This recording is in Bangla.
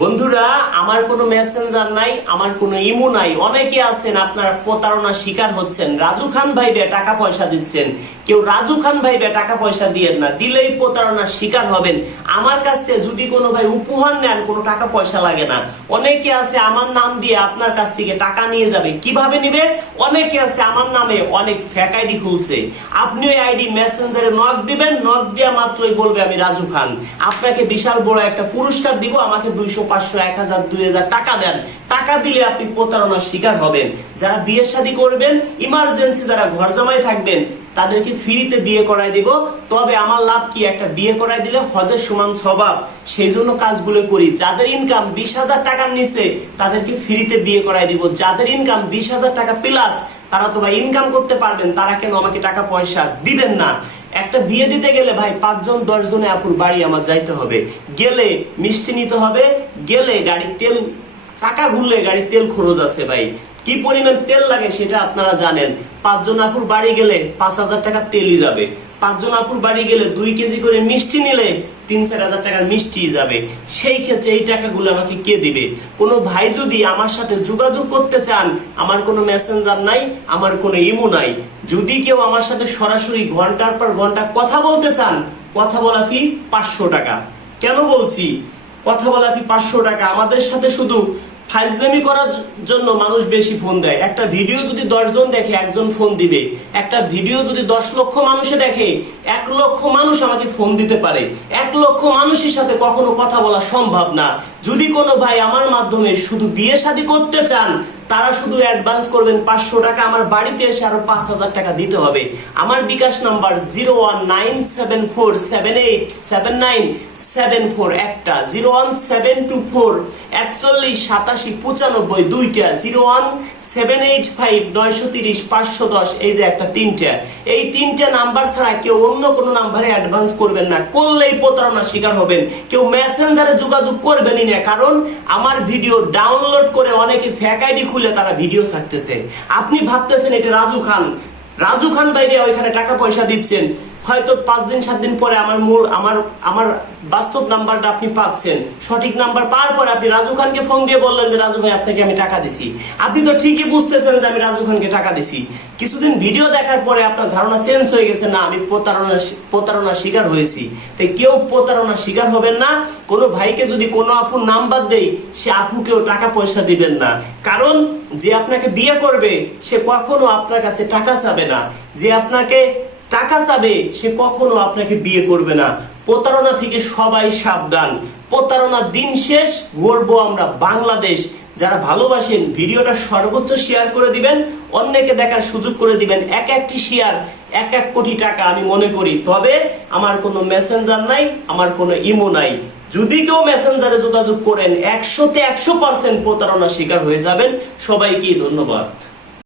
বন্ধুরা, আমার কোনো মেসেঞ্জার নাই, আমার কোনো ইমো নাই। অনেকে আছেন আপনারা প্রতারণার শিকার হচ্ছেন। রাজু খান ভাইবে টাকা পয়সা দিচ্ছেন, কেউ রাজু খান ভাইবে টাকা পয়সা দিয়েন না, দিলেই প্রতারণার শিকার হবেন। আমার কাছ থেকে যদি কোনো ভাই উপহার নেন, কোনো টাকা পয়সা লাগে না। অনেকে আছে আমার নাম দিয়ে আপনার কাছ থেকে টাকা নিয়ে যাবে। কিভাবে নিবে? অনেকে আছে আমার নামে অনেক ফেক আইডি খুলছে। আপনি ওই আইডি মেসেঞ্জারে নক দিবেন, নক দেওয়া মাত্রই বলবে আমি রাজু খান, আপনাকে বিশাল বড় একটা পুরস্কার দিব, আমাকে 200, 500, 1000, 2000 টাকা দেন। টাকা দিলে আপনি প্রতারণার শিকার হবেন। যারা বিয়ে শাদী করবেন, ইমার্জেন্সি যারা ঘর জামাই থাকবেন, তাদেরকে ফ্রিতে বিয়ে করাই দিব। তবে আমার লাভ কি? একটা বিয়ে করাই দিলে হজের সমান সওয়াব। সেই জন্য কাজগুলো করি। যাদের ইনকাম 20,000 টাকার নিচে, তাদেরকে ফ্রিতে বিয়ে করাই দিব। যাদের ইনকাম 20,000 টাকা প্লাস, তারা তো ভাই ইনকাম করতে পারবেন, তারা কেন আমাকে টাকা পয়সা দিবেন না? একটা বিয়ে দিতে গেলে ভাই 5 জন 10 জনে আপুর বাড়ি আমার যাইতে হবে, গেলে মিষ্টি নিতে হবে, গেলে গাড়ির তেল, চাকা ঘুরলে গাড়ির তেল খরচ আছে ভাই, কি পরিমাণ তেল লাগে সেটা আপনারা জানেন। 5 জন আপুর বাড়ি গেলে 5,000 টাকা তেলই যাবে। 5 জন আপুর বাড়ি গেলে 2 কেজি করে মিষ্টি নিলে 3-4 হাজার টাকার মিষ্টি যাবে। সেই ক্ষেত্রে এই টাকাগুলো আমাকে কে দিবে? কোনো ভাই যদি আমার সাথে যোগাযোগ করতে চান, আমার কোনো মেসেঞ্জার নাই, আমার কোনো ইমো নাই। যদি কেউ আমার সাথে সরাসরি ঘন্টার পর ঘন্টা কথা বলতে চান, কথা বলা ফি 500 টাকা। কেন বলছি কথা বলা ফি 500 টাকা? আমাদের সাথে শুধু ফাইজলামি করার জন্য মানুষ বেশি ফোন দেয়। একটা ভিডিও যদি 10 জন দেখে, একজন ফোন দিবে। একটা ভিডিও যদি 10 লক্ষ মানুষে দেখে, 1 লক্ষ মানুষ আমাকে ফোন দিতে পারে। 1 লক্ষ মানুষের সাথে কখনো কথা বলা সম্ভব না। যদি কোনো ভাই আমার মাধ্যমে শুধু বিয়ে শাদী করতে চান, তারা শুধু অ্যাডভান্স করবেন 500 টাকা। আমার বাড়িতে এসে আরো 5,000 টাকা দিতে হবে। আমার বিকাশ নাম্বার 01974787974, একটা 01724418795 দুইটা, 01785930510, এই যে একটা, তিনটা। এই তিনটা নাম্বার ছাড়া কেউ অন্য কোনো নাম্বারে অ্যাডভান্স করবেন না। করলেই প্রতারণার শিকার হবেন। কেউ মেসেঞ্জারে যোগাযোগ করবেনই না, কারণ আমার ভিডিও ডাউনলোড করে অনেকে ফেক আইডি খুলে তারা ভিডিও ছাড়তেছে। আপনি ভাবতেছেন এটা রাজু খান বাইরে ওইখানে টাকা পয়সা দিচ্ছেন। হয়তো 5 দিন 7 দিন পরে আমার বাস্তব নাম্বারটা আপনি পাচ্ছেন। সঠিক নাম্বার পাওয়ার পরে আপনি রাজু খানকে ফোন দিয়ে বললেন যে রাজু ভাই আপনাকে আমি টাকা দিছি। আপনি তো ঠিকই বুঝতেছেন যে আমি রাজু খানকে টাকা দিছি। কিছুদিন ভিডিও দেখার পরে আপনার ধারণা চেঞ্জ হয়ে গেছে, না আমি প্রতারণার শিকার হয়েছি। তাই কেউ প্রতারণার শিকার হবেন না। কোনো ভাইকে যদি কোনো আপুর নাম্বার দেই, সে আপুকেও টাকা পয়সা দিবেন না। কারণ যে আপনাকে বিয়ে করবে, সে কখনো আপনার কাছে টাকা চাবে না। যে আপনাকে টাকা চাবে, সে কখনো আপনাকে বিয়ে করবে না। প্রতারণা থেকে সবাই সাবধান। প্রতারণার দিন শেষ, গড়বো আমরা বাংলাদেশ। যারা ভালোবাসেন ভিডিওটা সর্বোচ্চ শেয়ার করে দিবেন, অন্যকে দেখার সুযোগ করে দিবেন। একটি শেয়ার 1 কোটি টাকা আমি মনে করি। তবে আমার কোনো মেসেঞ্জার নাই, আমার কোনো ইমো নাই। যদি কেউ মেসেঞ্জারে যোগাযোগ করেন, 100তে 100% প্রতারণার শিকার হয়ে যাবেন। সবাইকে ধন্যবাদ।